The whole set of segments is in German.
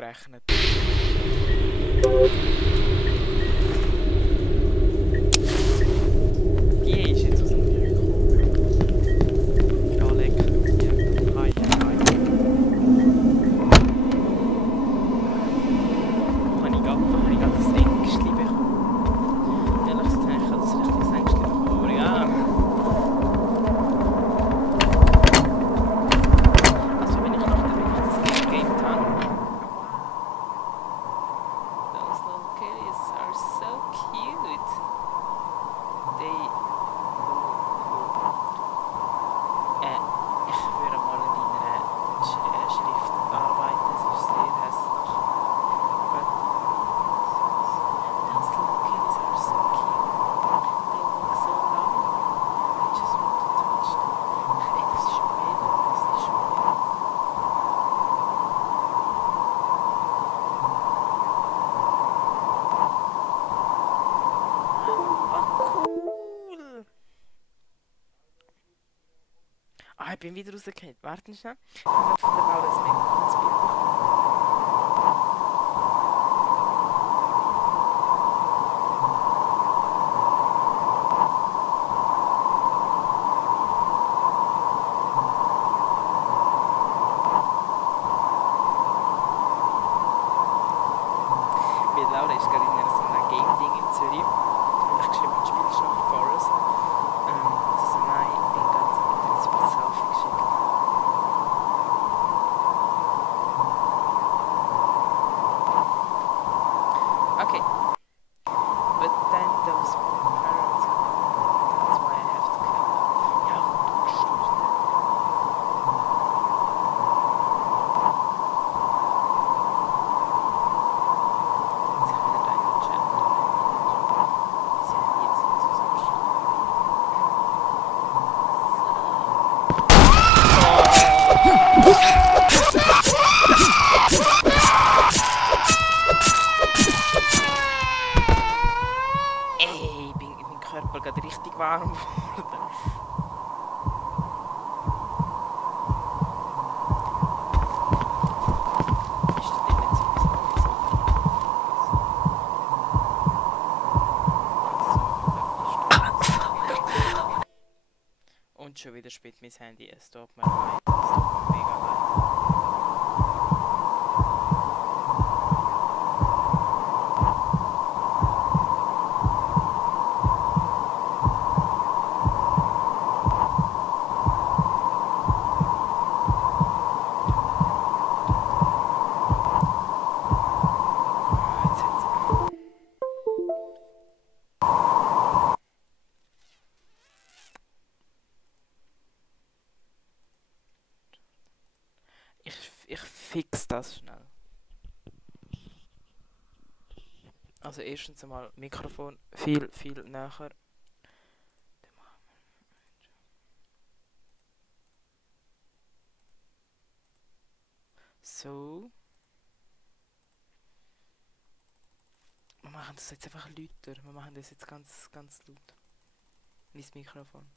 gerechnet. Die ist jetzt aus dem Bier gekommen. Ja, lecker. Ja, hi, hi. Habe ich gerade das Ängstchen bekommen. Ehrlich gesagt, ich habe das richtiges Ängstchen bekommen, aber ja. Also wenn ich noch wenn ich das gegamed habe. Those little kitties are so cute. They... ich würde mal in deiner Schrift arbeiten, es ist sehr hässlich. But those little kitties are so cute. They look so lovely. I just want to touch them. Ey, das ist schon wieder, das ist schon wieder. Ah, cool! Ah, ich bin wieder rausgefallen. Warte schnell. Ich habe von der Laura ein mega cooles Bild bekommen. Weil Laura ist gerade in so einem Game-Ding in Zürich. Und ich geschrieben habe, spielst du noch Forest? Sie so, nein, ich bin ganz mit ein super Selfie geschickt. Okay. But then those parents come. That's why I have to kill them. Ja, du gestört. Jetzt ich wieder deinen Chat. Sie haben jetzt nicht zusammengestellt. Ey, mein Körper geht richtig warm geworden. Ist das denn nicht sowieso? Und schon wieder spielt mein Handy. Es tut mir leid. Es tut mir mega leid. Jetzt hat's. Ich fix das schnell. Also erstens einmal Mikrofon viel näher. So. Wir machen das jetzt einfach lauter. Wir machen das jetzt ganz laut. Mein Mikrofon.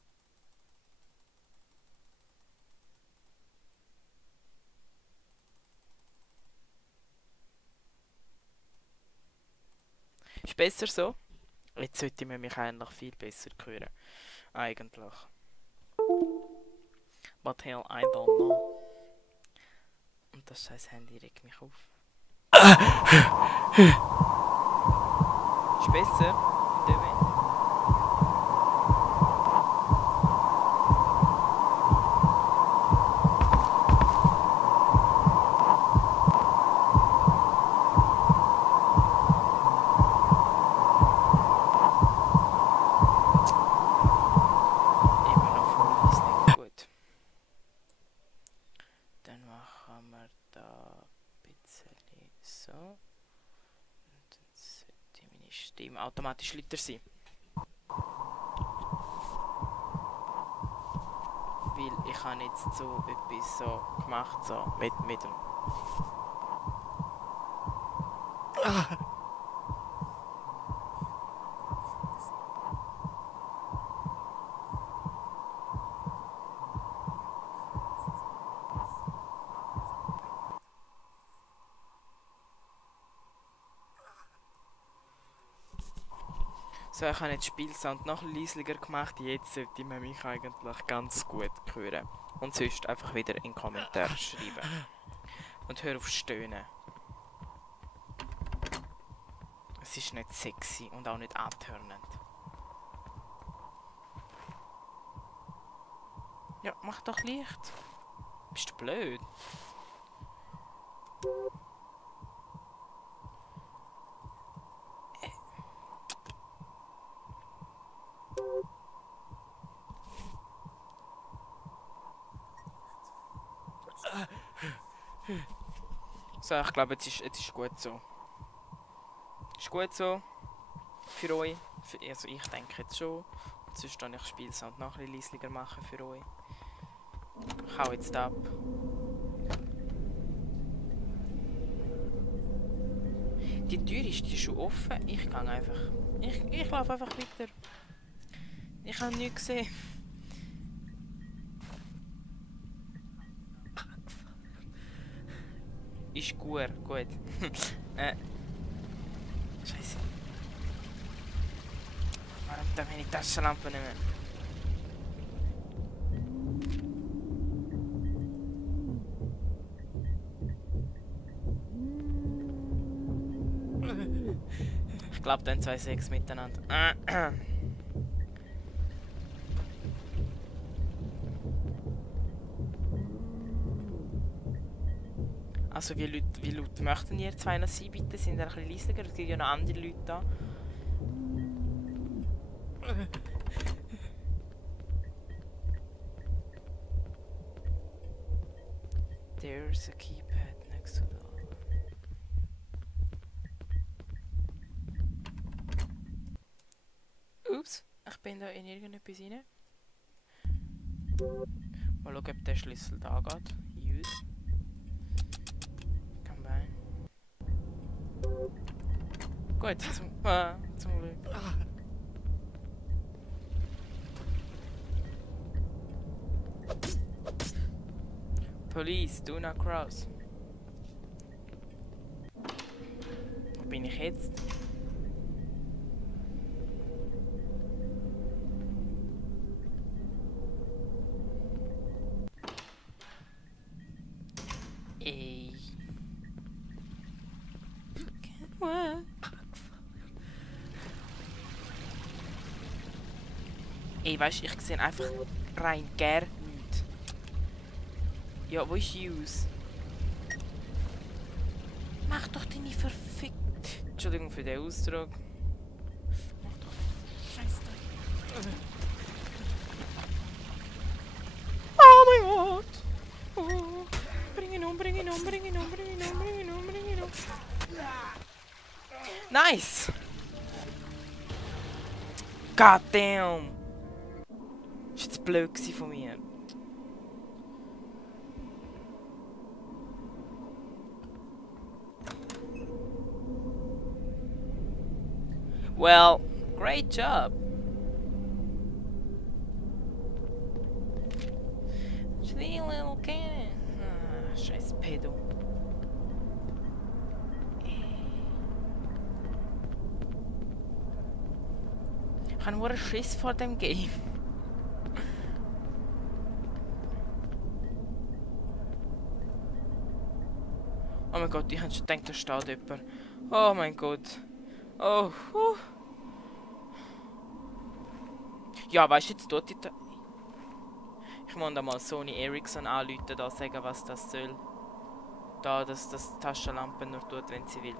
Ist besser so? Jetzt sollte man mich eigentlich viel besser hören. Eigentlich. But hell, I don't know. Und das scheiß Handy regt mich auf. Ist besser? Devin? Immer noch voll ist nicht gut. Dann machen wir da ein bisschen so. Und dann sollte meine Stimme automatisch lauter sein. Weil ich habe jetzt so etwas so gemacht, so mit dem... So, ich habe jetzt Spielsound noch leislicher gemacht. Jetzt sollte man mich eigentlich ganz gut hören. Und sonst einfach wieder in den Kommentaren schreiben. Und hör auf stöhnen. Es ist nicht sexy und auch nicht antörnend. Ja, mach doch Licht. Bist du blöd? So, ich glaube, jetzt ist gut so. Ist gut so. Für euch. Also ich denke jetzt schon. Und sonst kann ich das Spielsound noch ein bisschen leisiger machen für euch. Ich hau jetzt ab. Die Tür ist schon offen. Ich gehe einfach. Ich laufe einfach weiter. Ich habe nichts gesehen. Ist gut. Scheiße. Warum da meine Taschenlampe nicht mehr? Ich glaube, dann 2-6 miteinander. Also wie laut möchten ihr zwei noch sein, bitte? Sind ihr ein bisschen leisiger? Es gibt ja noch andere Leute da. There's a keypad next to the door. Ups, ich bin da in irgendetwas rein. Mal schauen, ob der Schlüssel da geht. Use. Come by. Gut, zum Glück. Police, do not cross. Wo bin ich jetzt? Ey. Ey, weißt du, ich sehe einfach rein gar nichts. Ja, wo ist Use? Mach doch deine verfickt. Entschuldigung für den Ausdruck. Mach doch Scheiß da. Oh mein Gott! Oh. Bring ihn um. Nice! God damn! Das war jetzt blöd von mir. Well, great job. Three little cannon. Ah, scheiß Pedo. Ich habe nur einen Schiss vor dem Game. Oh mein Gott, ich habe schon gedacht, da steht jemand. Oh mein Gott. Oh. Ja, weißt du, jetzt tut die... Ich muss da mal Sony Ericsson anrufen, da sagen, was das soll. Da, dass das Taschenlampe nur tut, wenn sie will.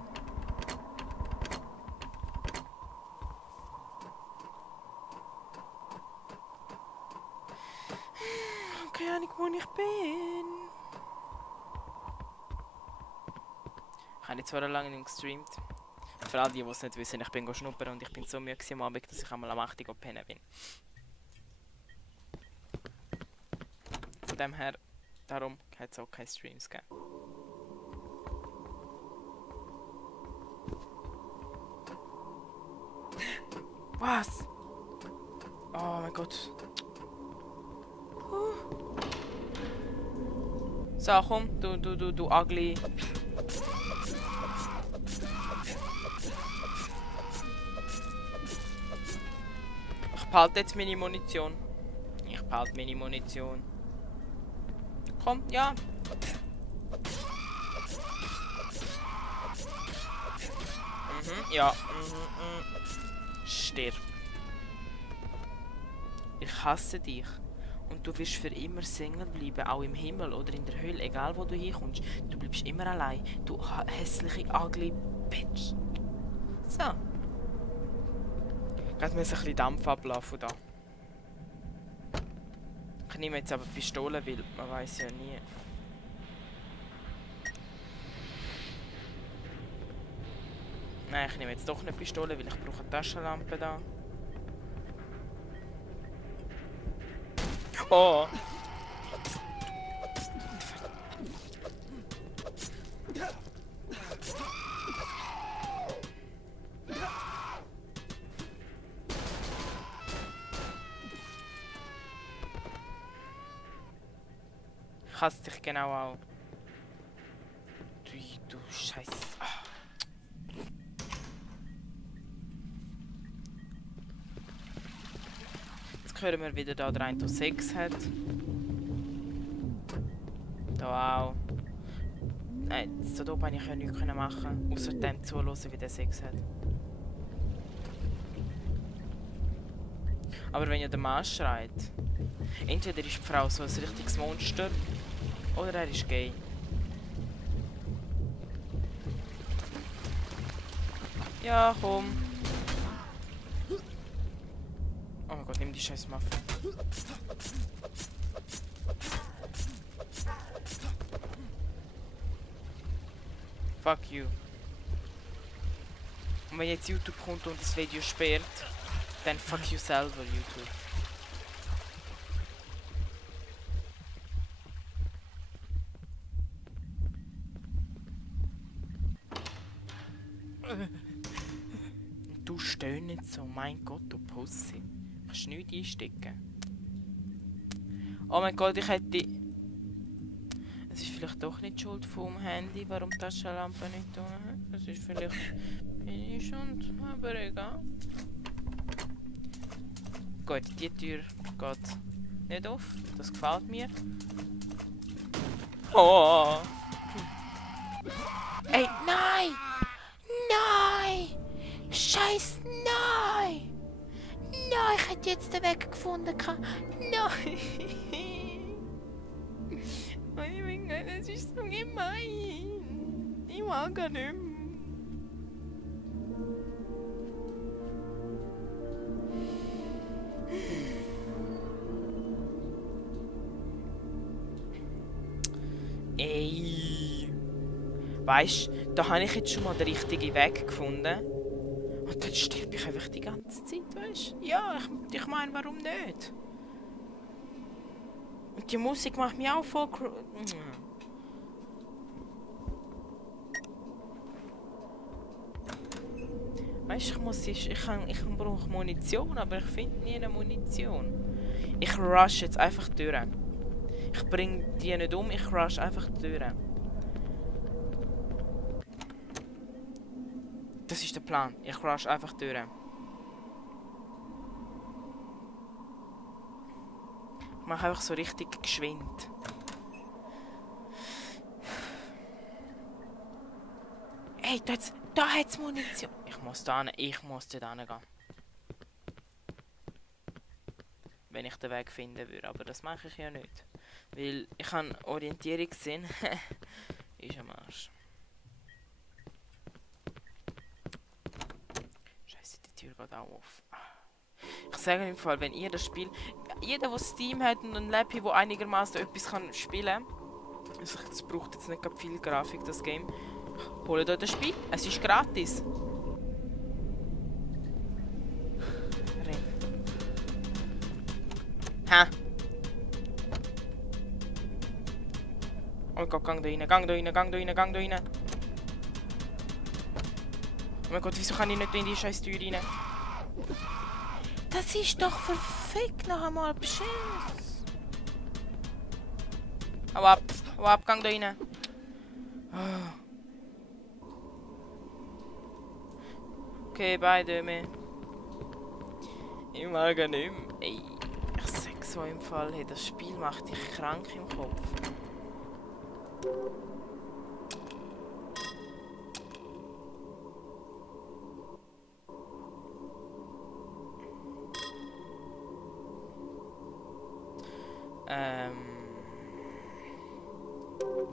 Keine Ahnung, wo ich bin. Ich habe jetzt zwar lange nicht gestreamt. Für all die es nicht wissen, ich bin schnuppern und ich bin so müde am Abend, dass ich einmal am 8 Uhr pennen bin. Von dem her, darum hat es auch keine Streams gegeben. Was? Oh mein Gott. So, komm, du ugly. behalte jetzt meine Munition. Ich behalte meine Munition. Komm, ja. Ja. Stirb. Ich hasse dich. Und du wirst für immer Single bleiben, auch im Himmel oder in der Hölle, egal wo du hinkommst. Du bleibst immer allein. Du hässliche, ugly Bitch. So. Geht mir jetzt ein bisschen Dampf ablassen da. Ich nehme jetzt aber Pistole, weil man weiß ja nie. Nein, ich nehme jetzt doch eine Pistole, weil ich brauche eine Taschenlampe da. Oh! Ich hasse dich genau auch. Du Scheiße. Jetzt hören wir wieder da rein, der 6 hat. Da auch. Nein, so da oben ich ja nichts machen, außer dem zuhören, wie der 6 hat. Aber wenn ja der Mann schreit, entweder ist die Frau so ein richtiges Monster, oder er ist gay. Ja, komm. Oh mein Gott, nimm die scheiß Waffe. Fuck you. Und wenn jetzt YouTube kommt und das Video sperrt, dann fuck you selber, YouTube. Du stöhn nicht so, mein Gott, du Pussy. Kannst du nichts einstecken? Oh mein Gott, ich hätte... Es ist vielleicht doch nicht die Schuld vom Handy, warum die Taschenlampe nicht da hat. Das ist vielleicht meine Schuld, aber egal. Gut, die Tür geht nicht auf. Das gefällt mir. Oh! Ey, nein! Nein! Scheiß, nein! Nein, ich hätte jetzt den Weg gefunden. Nein! Oh mein Gott, das ist so gemein. Ich mag gar nicht mehr. Ey! Weisst, da habe ich jetzt schon mal den richtigen Weg gefunden. Und dann stirb ich einfach die ganze Zeit, weißt du? Ja, ich meine, warum nicht? Und die Musik macht mich auch voll... Weißt du, ich brauche Munition, aber ich finde nie eine Munition. Ich rush jetzt einfach durch. Ich bringe die nicht um, ich rush einfach durch. Das ist der Plan. Ich rush einfach durch. Ich mache einfach so richtig geschwind. Ey, da hat's Munition. Ich muss da hin, ich muss dort hingehen. Wenn ich den Weg finden würde, aber das mache ich ja nicht. Weil ich habe Orientierungssinn. Ist am Arsch. Scheiße, die Tür geht auch auf. Ich sage im Fall, wenn ihr das Spiel... Jeder, der Steam hat und ein Laptop, wo einigermaßen etwas kann spielen kann... Also es braucht jetzt nicht viel Grafik, das Game. Holt euch das Spiel, es ist gratis. Renn. Hä? Oh mein Gott, gang da rein, gang da rein, gang da rein, gang da rein. Oh mein Gott, wieso kann ich nicht in die scheiß Tür rein? Das ist doch verfickt noch einmal beschiss. Hau ab, gang da rein. Oh. Okay, bye, Döme. Ich mag ihn nicht mehr. Ey, ich sag so im Fall, hey, das Spiel macht dich krank im Kopf.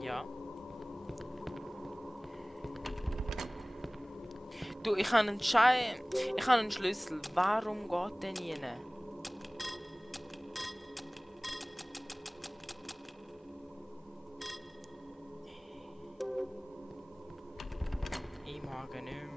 Ja. Du, ich habe einen ich habe einen Schlüssel. Warum geht der nie? Ich mag ihn nicht mehr.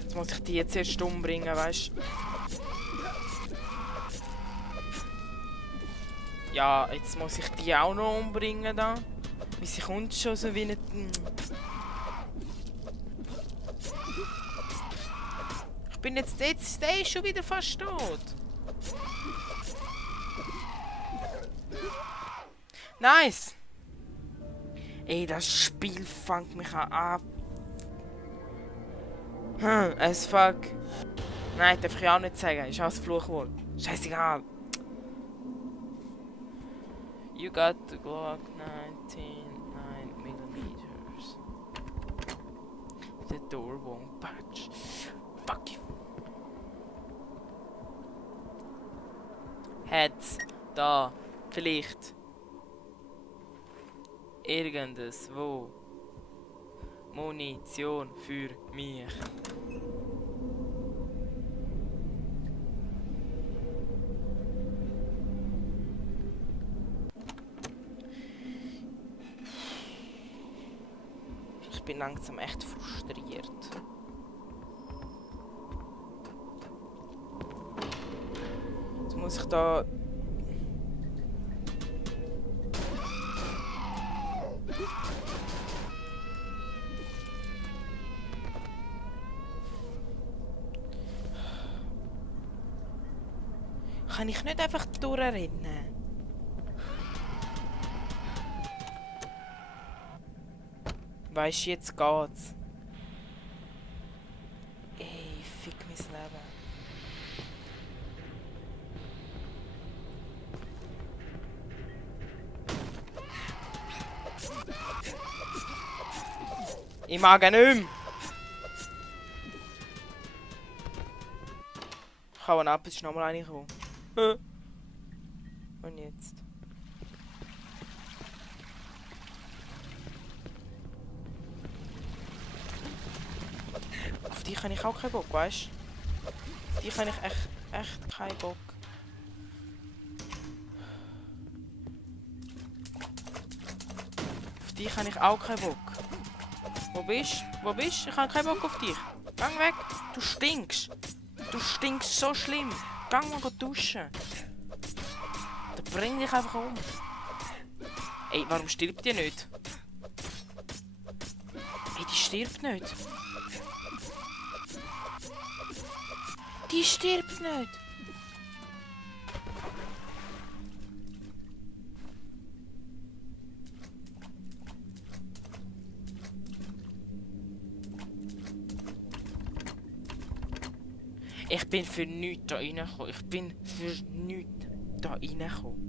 Jetzt muss ich die jetzt erst umbringen, weißt du? Ja, jetzt muss ich die auch noch umbringen da. Wie sie kommt schon so wie nicht. Ich bin jetzt der ist schon wieder fast tot. Nice! Ey, das Spiel fängt mich an. As fuck. Nein, darf ich auch nicht sagen. Ist auch das Fluchwort. Scheißegal. You got the Glock 19.9mm. The door won't budge. Fuck you. Heads. Da. Vielleicht. Irgendes. Wo. Munition für mich. Ich bin langsam echt frustriert. Jetzt muss ich da... Kann ich nicht einfach durchrennen? Weisst du, jetzt geht's. Ey, fick mein Leben. Ich mag ihn nicht mehr. Ich hau ihn ab, es ist nochmal reingekommen. Und jetzt? Auf die habe ich auch keinen Bock, weißt du? Auf die habe ich echt keinen Bock. Auf die habe ich auch keinen Bock. Wo bist du? Wo bist du? Ich habe keinen Bock auf dich. Gang weg! Du stinkst! Du stinkst so schlimm! Gang mal duschen! Dann bring dich einfach um! Ey, warum stirbt die nicht? Ey, die stirbt nicht! Die stirbt nicht! Ich bin für nichts da reingekommen. Ich bin für nichts da reingekommen.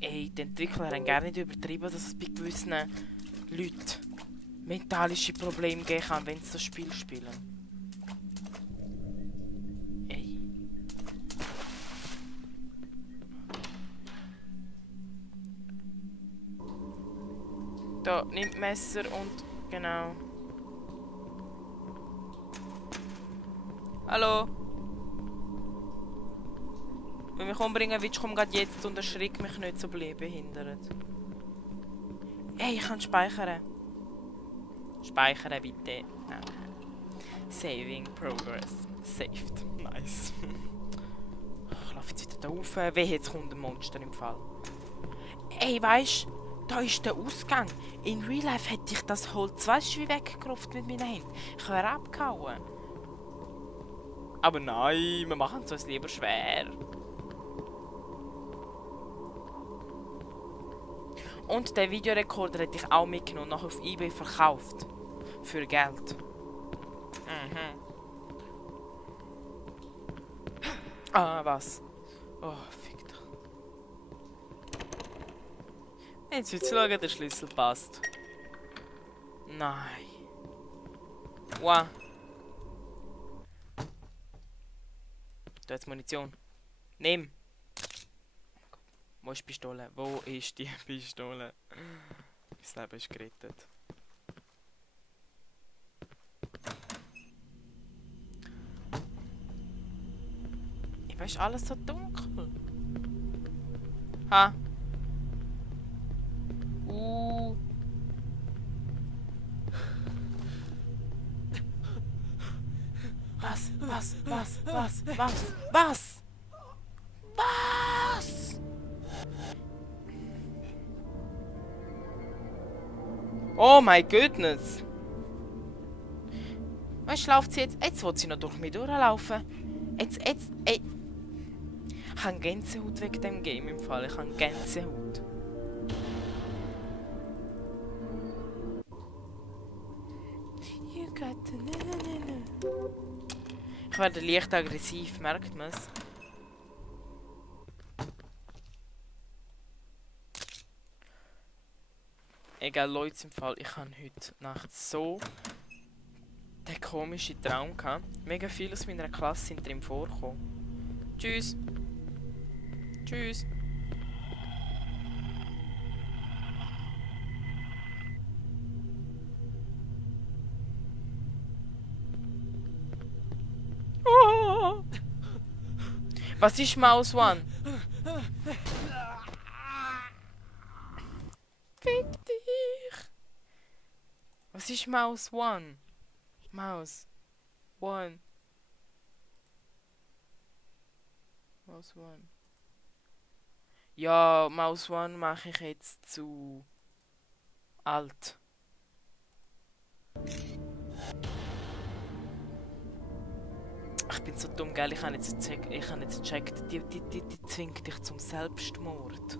Ey, die Entwickler haben gar nicht übertrieben, dass es bei gewissen Leuten mentalische Probleme geben kann, wenn sie das Spiel spielen. Ey. Da, nimm Messer und... Genau. Hallo? Wenn mich umbringen willst, komm grad jetzt und erschrick mich nicht, so behindert. Ey, ich kann speichern. Speichern bitte. Nein. Saving progress. Saved. Nice. Ich laufe jetzt wieder da rauf. Wehe, jetzt kommt ein Monster im Fall. Ey, weisst du, Da ist der Ausgang. In Real Life hätte ich das Holz, weißt du, wie weggerupft mit meinen Händen. Ich wäre abgehauen. Aber nein, wir machen es uns lieber schwer. Und den Videorekorder hätte ich auch mitgenommen und nachher auf eBay verkauft. Für Geld. Mhm. Ah, was? Oh, fick dich. Jetzt willst du schauen, der Schlüssel passt. Nein. Wow. Da jetzt Munition. Nimm. Wo ist die Pistole? Wo ist die Pistole? Mein Leben ist gerettet. Ich weiß, alles so dunkel. Ha. Was? Was? Oh my goodness. Weißt du, läuft sie jetzt? Jetzt will sie noch durch mich durchlaufen. Ey. Ich habe Gänsehaut wegen dem Game im Fall. Ich habe Gänsehaut. You got the Ich werde leicht aggressiv, merkt man es? Egal, Leute, im Fall, ich habe heute Nacht so den komischen Traum gehabt. Mega viele aus meiner Klasse sind drin vorgekommen. Tschüss. Tschüss. Oh. Was ist Maus One? Fick dich! Was ist Maus One? Maus One. Maus One. Ja, Maus One mache ich jetzt zu alt. Ich bin so dumm, gell? Ich habe jetzt gecheckt, die zwingt dich zum Selbstmord.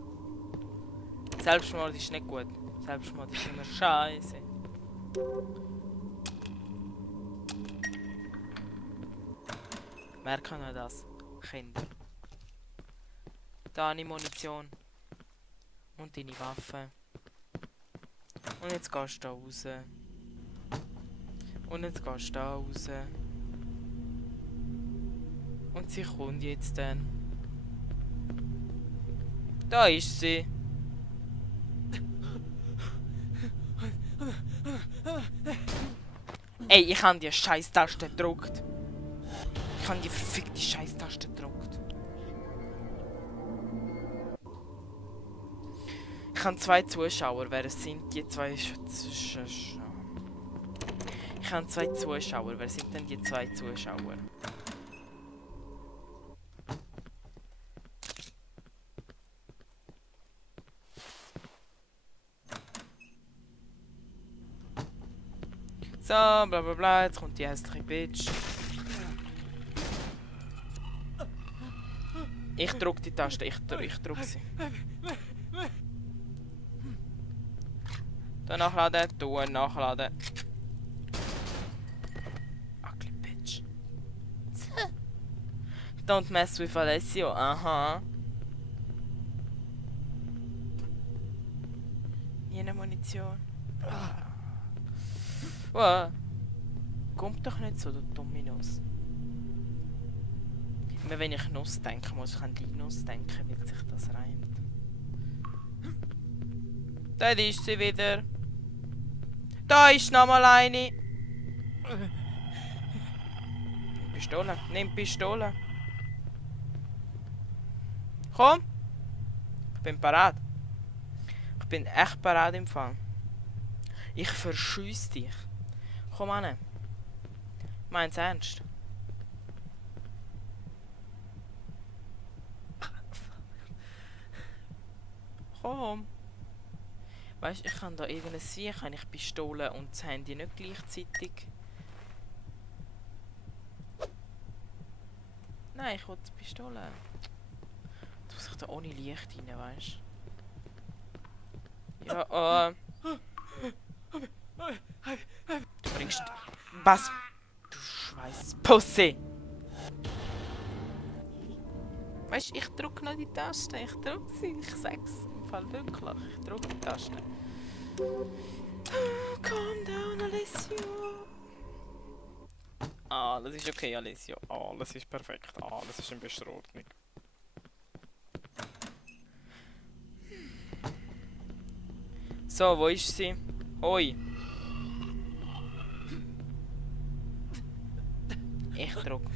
Selbstmord ist nicht gut. Selbstmord ist immer scheiße. Merken wir das, Kinder. Da eine Munition. Und deine Waffe. Und jetzt gehst du da raus. Und jetzt gehst du da raus. Und sie kommt jetzt dann. Da ist sie. Ey, ich habe die Scheiß-Taste gedrückt. Ich habe die verfickte Scheiß-Taste gedrückt. Ich habe 2 Zuschauer. Wer sind die 2? Ich habe 2 Zuschauer. Wer sind denn die 2 Zuschauer? So, bla bla bla, jetzt kommt die hässliche Bitch. Ich drück die Taste, ich drück sie. Da nachladen, nachladen. Ugly Bitch. Don't mess with Alessio, aha. Jene Munition. Wow. Kommt doch nicht so, du dumme Nuss. Immer wenn ich Nuss denke, muss ich an die Nuss denken, weil sich das reimt. Da ist sie wieder. Da ist nochmal eine. Pistole, nimm Pistole. Komm. Ich bin parat. Ich bin echt parat im Fall. Ich verschüsse dich. Komm an. Meinst ernst? Komm. Weißt du, ich kann da irgendein Vieh, kann ich Pistole und das Handy nicht gleichzeitig. Nein, ich will die Pistole. Du musst ich da ohne Licht rein, weißt du? Ja, du bringst. Was? Du Scheiß-Pussy! Weißt du, ich drücke noch die Taste. Ich drücke sie. Ich sag's im Fall wirklich. Ich drücke die Taste. Calm down, Alessio. Alles ist okay, Alessio. Alles ist perfekt. Alles ist in bester Ordnung. So, wo ist sie? Hoi. Ich drücke.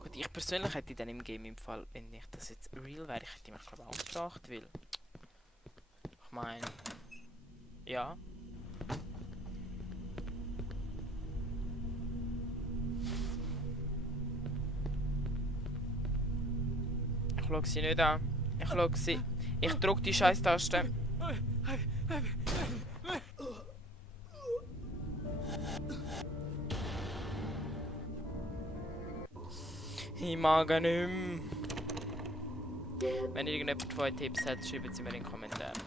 Gut, ich persönlich hätte dann im Game im Fall, wenn ich das jetzt real wäre, ich hätte mich glaube ich auch gedacht, weil ich meine, ja. Ich schaue sie nicht an. Ich schaue sie. Ich drücke die Scheiß-Taste. Ich mag nicht mehr. Wenn irgendjemand von euch Tipps hat, schreibt sie mir in den Kommentaren.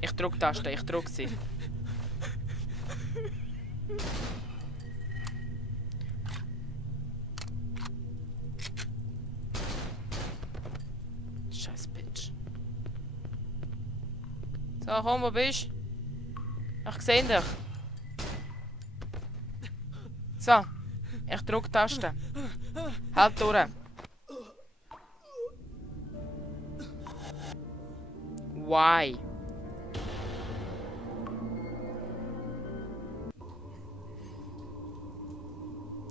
Ich drücke die Taste, ich drücke sie. Scheiß Bitch. So, komm, wo bist du? Ich sehe dich. So, ich drücke die Taste. Halt durch. Why?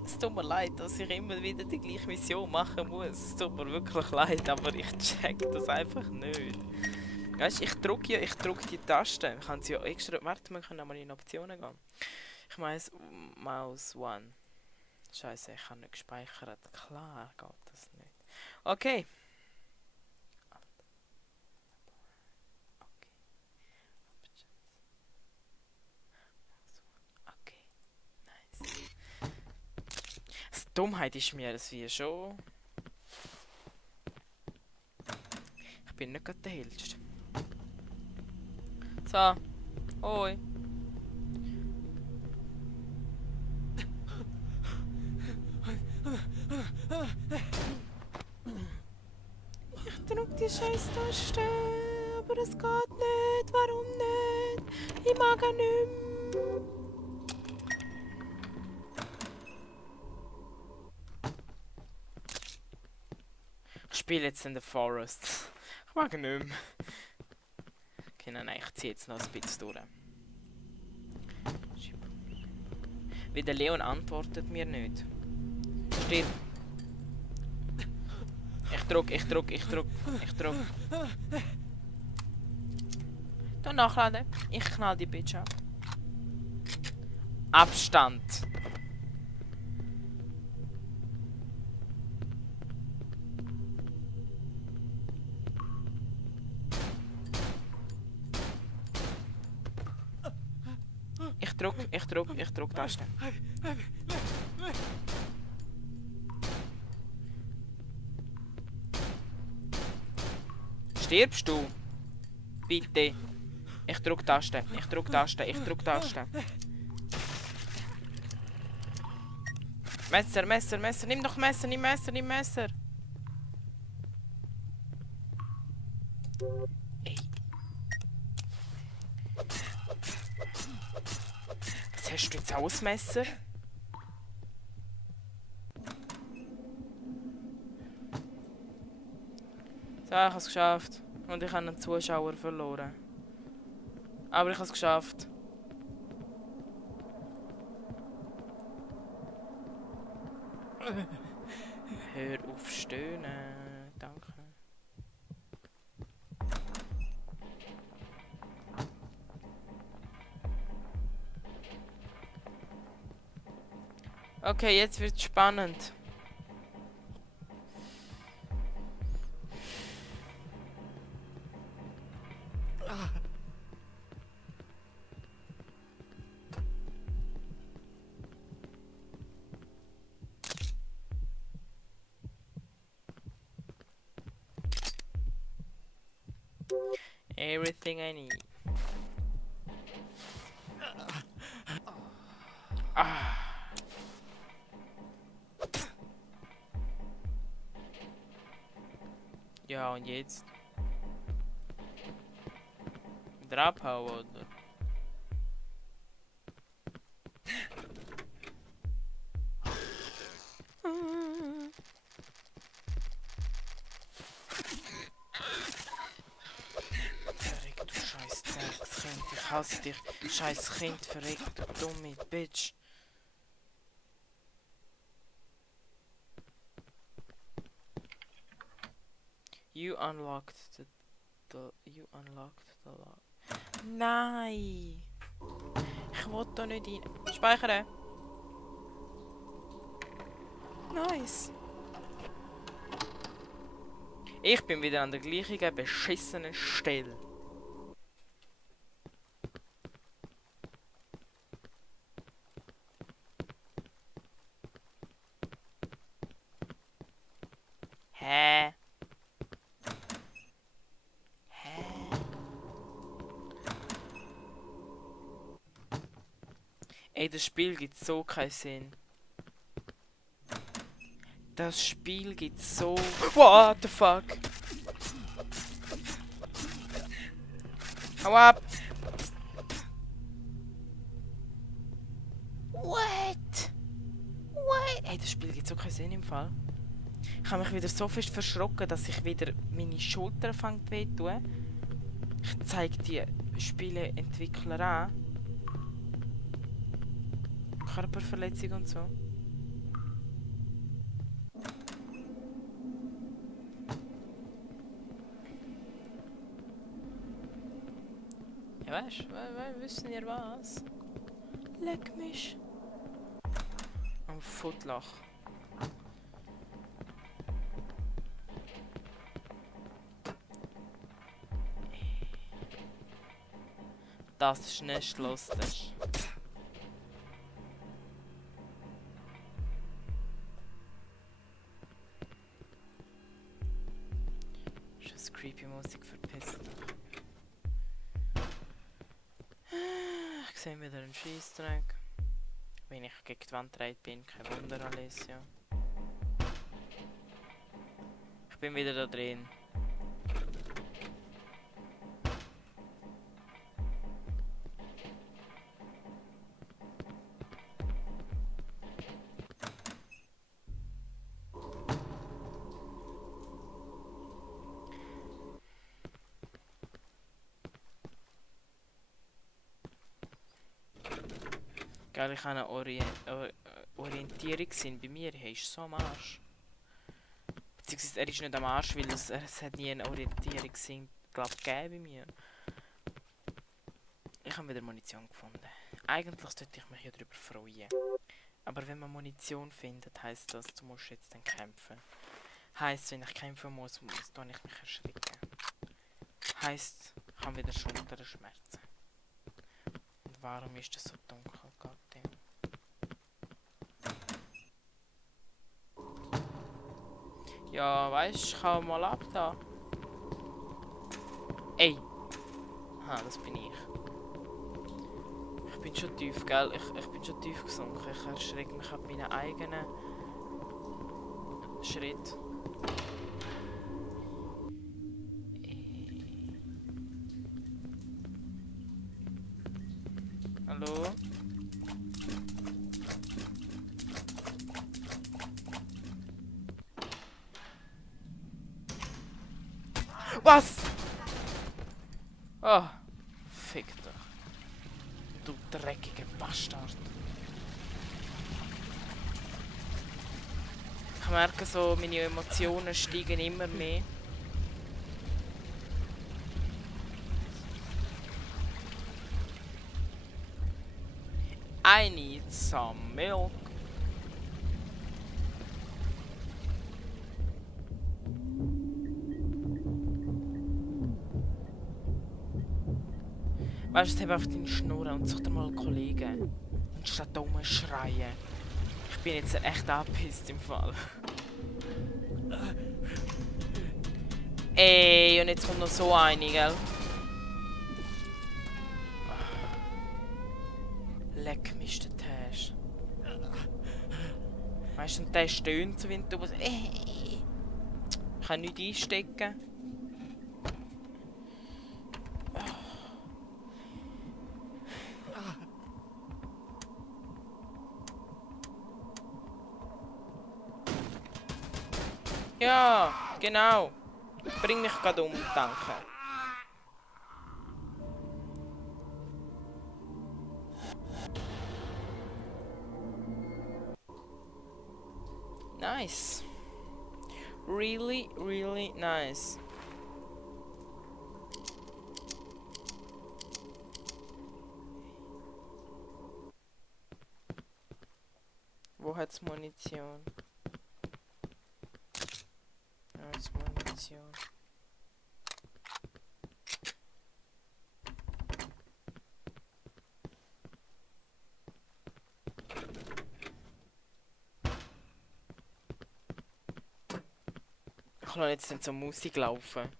Es tut mir leid, dass ich immer wieder die gleiche Mission machen muss. Es tut mir wirklich leid, aber ich check das einfach nicht. Weißt du, ich drücke die Taste. Ich kann sie ja extra. Warte, wir können nochmal in Optionen gehen. Ich meine, Mouse One. Scheiße, ich habe nicht gespeichert. Klar geht das nicht. Okay. Okay. Nice. Das Dummheit ist mir das wie schon. Ich bin nicht gerade der Hellste. So. Hoi. Ich drück die Scheiß-Taste, aber es geht nicht. Warum nicht? Ich mag ihn nicht mehr. Ich spiele jetzt in The Forest. Ich mag ihn nicht mehr. Okay, nein, ich ziehe jetzt noch ein bisschen durch. Wie der Leon antwortet mir nicht. Stirb. Ich drück. Du nachladen. Ich knall die Bitch ab. Abstand. Ich drück Taste. Stirbst du? Bitte. Ich drück Taste. Messer. Nimm doch Messer, nimm Messer. Ey. Was hast du jetzt auch ein Messer? ich habe es geschafft. Und ich habe einen Zuschauer verloren. Aber ich habe es geschafft. Hör auf stöhnen. Danke. Okay, jetzt wird es spannend. Everything I need. Ah. Ja, und jetzt? Wieder abhauen, oder? Verreck, du scheiß Dreckskind. Ich hasse dich. Scheiß Kind, verreck, du dumme Bitch. You unlocked the lock. Nein! Ich will da nicht rein. Speichern! Nice! Ich bin wieder an der gleichen beschissenen Stelle. Hä? Ey, das Spiel gibt so keinen Sinn. Das Spiel gibt so... What the fuck? Hau ab! What? Ey, das Spiel gibt so keinen Sinn im Fall. Ich habe mich wieder so fest verschrocken, dass ich wieder meine Schulter fängt weh zu tun. Ich zeige die Spieleentwickler an. Körperverletzung und so. Ja, weißt du, wissen ihr was? Leck mich. Am Footloch. Das ist nicht lustig. Ist creepy Musik verpisst. Ich sehe wieder einen Scheissdreck. Wenn ich gegen die Wand gedreht bin, kein Wunder, Alessia. Ich bin wieder da drin. Geil, ich habe einen Orientierungssinn. Bei mir hey, ist so am Arsch. Beziehungsweise er ist nicht am Arsch, weil es hat nie einen Orientierungssinn, glaub, gegeben bei mir. Ich habe wieder Munition gefunden. Eigentlich sollte ich mich hier darüber freuen. Aber wenn man Munition findet, heisst das, du musst jetzt dann kämpfen. Heisst, wenn ich kämpfen muss, dann ich mich erschrecken. Heisst, ich habe wieder Schulterschmerzen. Und warum ist das so dunkel? Goddamn. Ja, weißt du, ich hau mal ab da. Ey! Aha, das bin ich. Ich bin schon tief, gell? Ich bin schon tief gesunken. Ich erschrecke mich ab meinen eigenen Schritt. Hallo? Was? Oh, fick dich. Du dreckiger Bastard. Ich merke so, meine Emotionen steigen immer mehr. I need some milk. Weißt du, hab einfach deine Schnur und such dir mal Kollegen. Und statt da schreien. Ich bin jetzt echt angepisst im Fall. Ey, und jetzt kommt noch so eine, gell? Leck mich den Täsch. Weißt du, und der stöhnt so, wenn du was. Ich kann nichts einstecken. Ja, genau. Bring mich gerade um, danke. Nice. Really, really nice. Wo hat's Munition? Da hat's Munition. Ich lasse jetzt nicht so Musik laufen.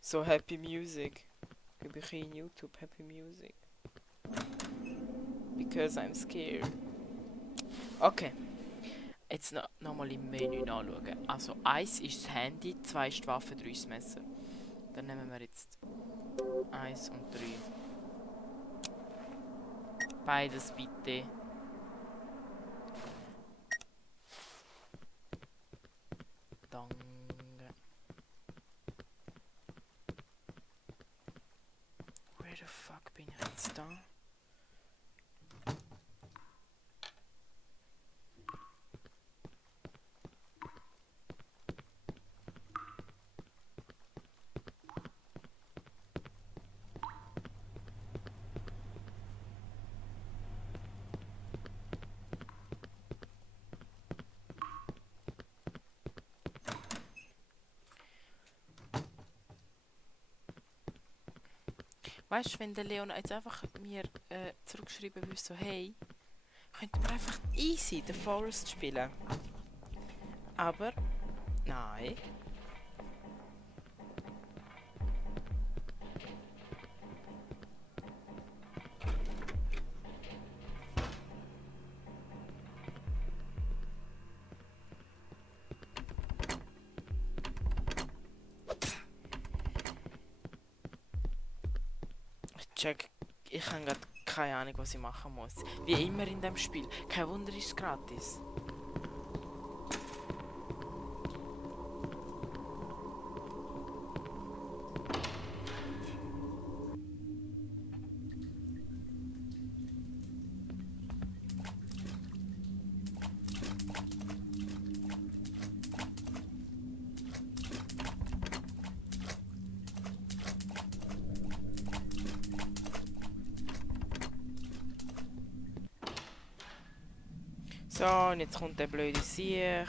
So Happy Music. Gebe ich in YouTube Happy Music. Because I'm scared. Okay. Jetzt noch mal im Menü anschauen. Also 1 ist das Handy, 2 ist die Waffe, 3 ist das Messer. Dann nehmen wir jetzt 1 und 3. Beides bitte. Danke. Where the fuck bin ich jetzt da? Weißt du, wenn der Leon jetzt einfach mir zurückschreiben würde, so hey, könnten wir einfach easy The Forest spielen. Aber, nein. Check, ich habe gerade keine Ahnung, was ich machen muss. Wie immer in dem Spiel. Kein Wunder, ist es gratis. So, und jetzt kommt der blöde Sieg.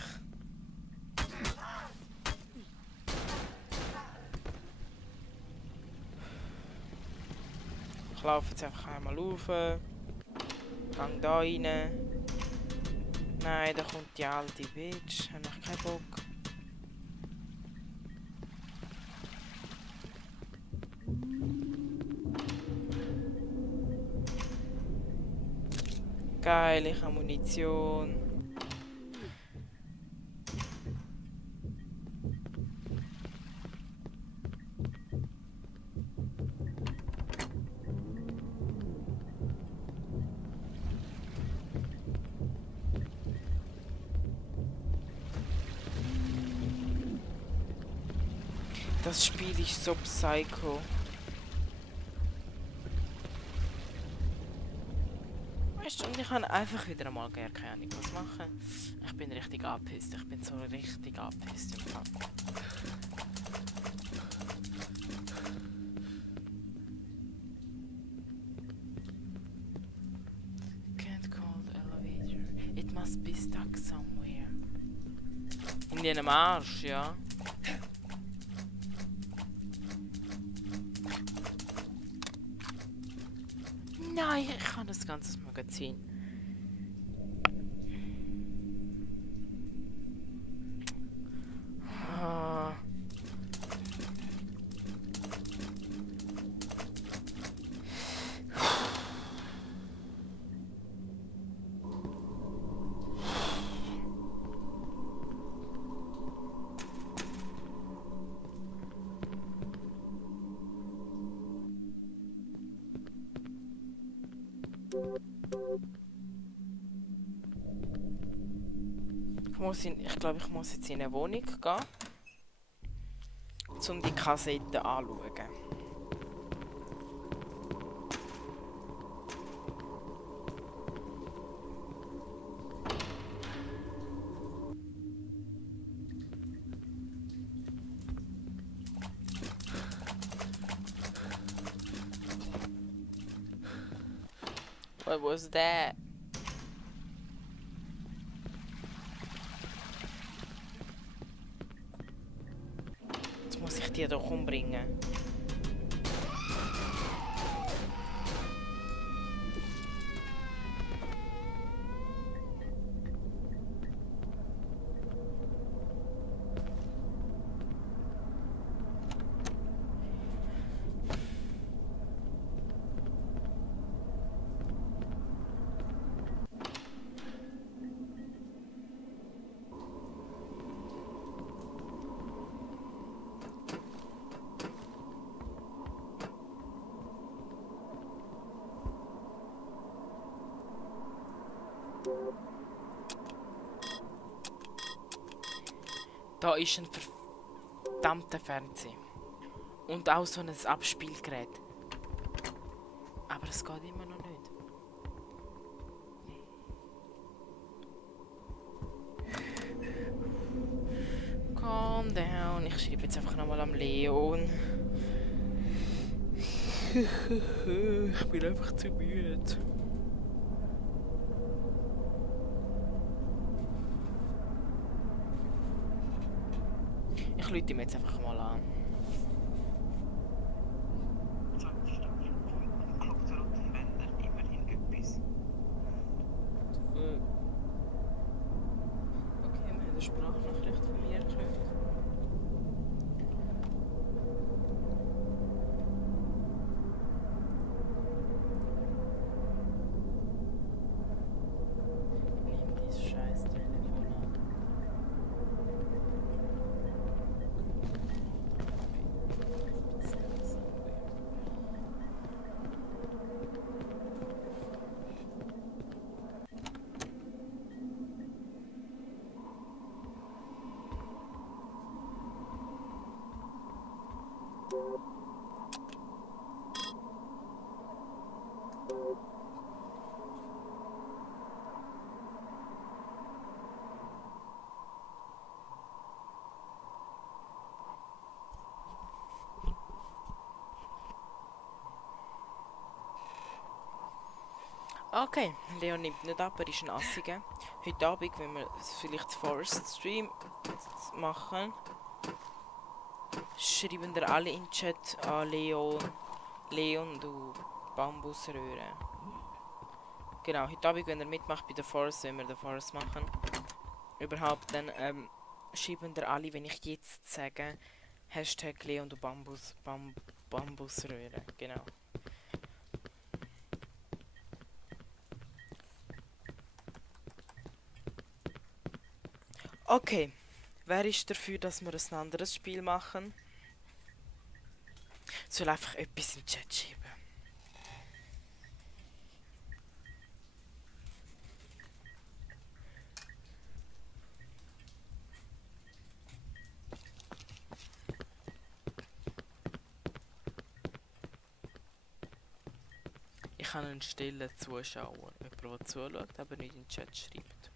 Ich laufe jetzt einfach einmal rauf. Gang da rein. Nein, da kommt die alte Bitch. Habe ich keinen Bock. Geil, ich habe Munition. Das Spiel ist so psycho. Weißt du, und ich kann einfach wieder einmal gar keine Ahnung was machen. Ich bin richtig angepisst. Ich bin so richtig angepisst im Fall. Can't call the elevator. It must be stuck somewhere. In deinem Arsch, ja. Nein, ich kann das ganze Magazin. Ah. Ich glaube, ich muss jetzt in eine Wohnung gehen, um die Kassette anzuschauen. What was that? Jetzt muss ich die doch umbringen. Da ist ein verdammter Fernseher. Und auch so ein Abspielgerät. Aber es geht immer noch nicht. Calm down. Ich schreibe jetzt einfach nochmal am Leon. Ich bin einfach zu müde. Ich rufe ihm jetzt einfach mal an. Okay, wir haben eine Sprachnachricht von mir gehört. Nimm dieses scheiß Telefon an. Okay, Leon nimmt nicht ab, er ist ein Assiger. Heute Abend, wenn wir vielleicht Forest Stream machen, schreiben wir alle in den Chat an Leon. Leon, du Bambusröhre. Genau, heute Abend, wenn er mitmacht bei der Forest, wenn wir den Forest machen, überhaupt, dann schreiben wir alle, wenn ich jetzt sage, Hashtag Leon, du Bambusröhre. Genau. Okay, wer ist dafür, dass wir ein anderes Spiel machen? Ich soll einfach etwas in den Chat schreiben. habe einen stillen Zuschauer. Jemand, der zuschaut, aber nicht in den Chat schreibt.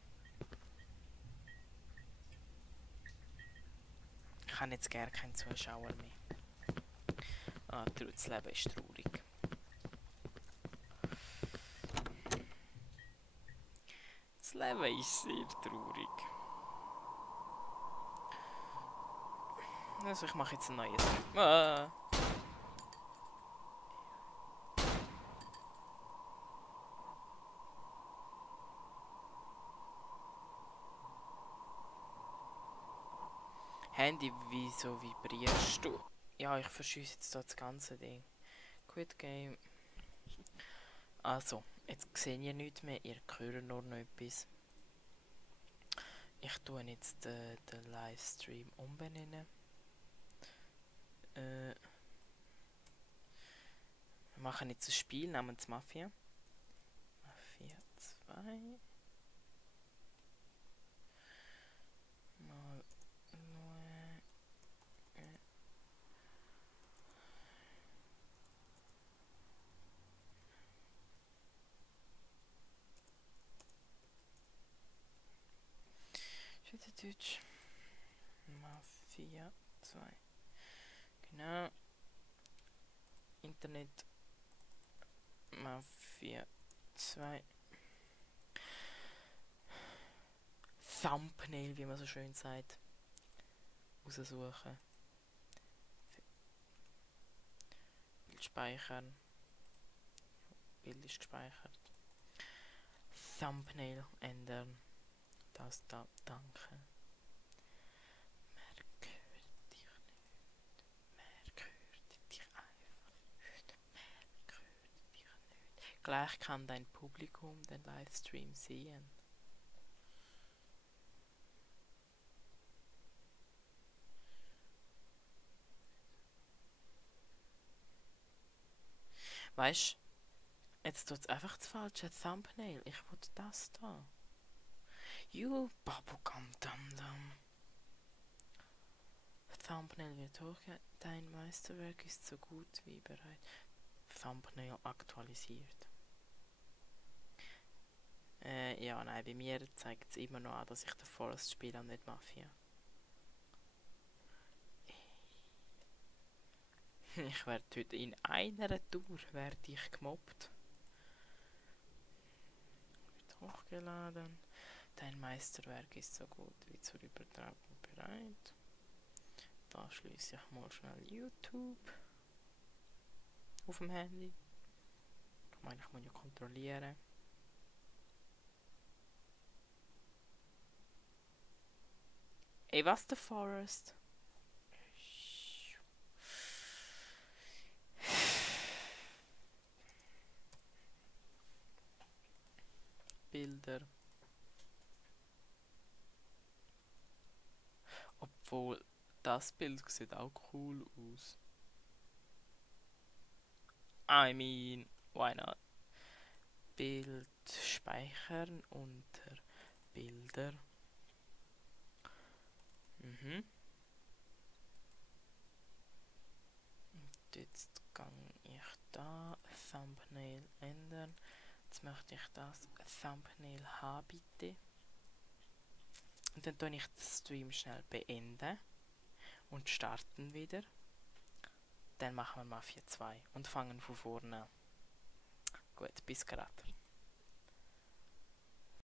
Ich habe jetzt gerne keinen Zuschauer mehr. Ah, das Leben ist traurig. Das Leben ist sehr traurig. Also ich mache jetzt ein neues. Ah. Handy, wieso vibrierst du? Ja, ich verschieße jetzt das ganze Ding. Quit Game. Also, jetzt seht ihr nichts mehr, ihr hört nur noch etwas. Ich tue jetzt den Livestream umbenennen. Wir machen jetzt ein Spiel namens Mafia. Mafia 2. Mal schauen. Schweizerdeutsch. Mafia 2. Genau. Internet. Mafia 2. Thumbnail, wie man so schön sagt. Raussuchen. Bild speichern. Bild ist gespeichert. Thumbnail ändern. Das da, danke. Merkwürdig nicht. Merkwürdig dich einfach nicht. Merkwürdig dich nicht. Gleich kann dein Publikum den Livestream sehen. Weißt du, jetzt tut es einfach das falsche Thumbnail. Ich will das da. You Bubblegum Dum Dum. Thumbnail wird hochgeladen. Dein Meisterwerk ist so gut wie bereit. Thumbnail aktualisiert. Ja, nein, bei mir zeigt es immer noch an, dass ich The Forest spiele und nicht Mafia. Ich werde heute in einer Tour werde ich gemobbt. Wird hochgeladen. Dein Meisterwerk ist so gut wie zur Übertragung bereit. Da schließe ich mal schnell YouTube auf dem Handy. Ich meine, ich muss ja kontrollieren. Ey, was The Forest? Bilder. Obwohl, das Bild sieht auch cool aus. I mean, why not? Bild speichern unter Bilder. Und jetzt kann ich da Thumbnail ändern. Jetzt möchte ich das Thumbnail haben, bitte. Und dann tue ich den Stream schnell beenden und starten wieder. Dann machen wir Mafia 2 und fangen von vorne an. Gut, bis gerade.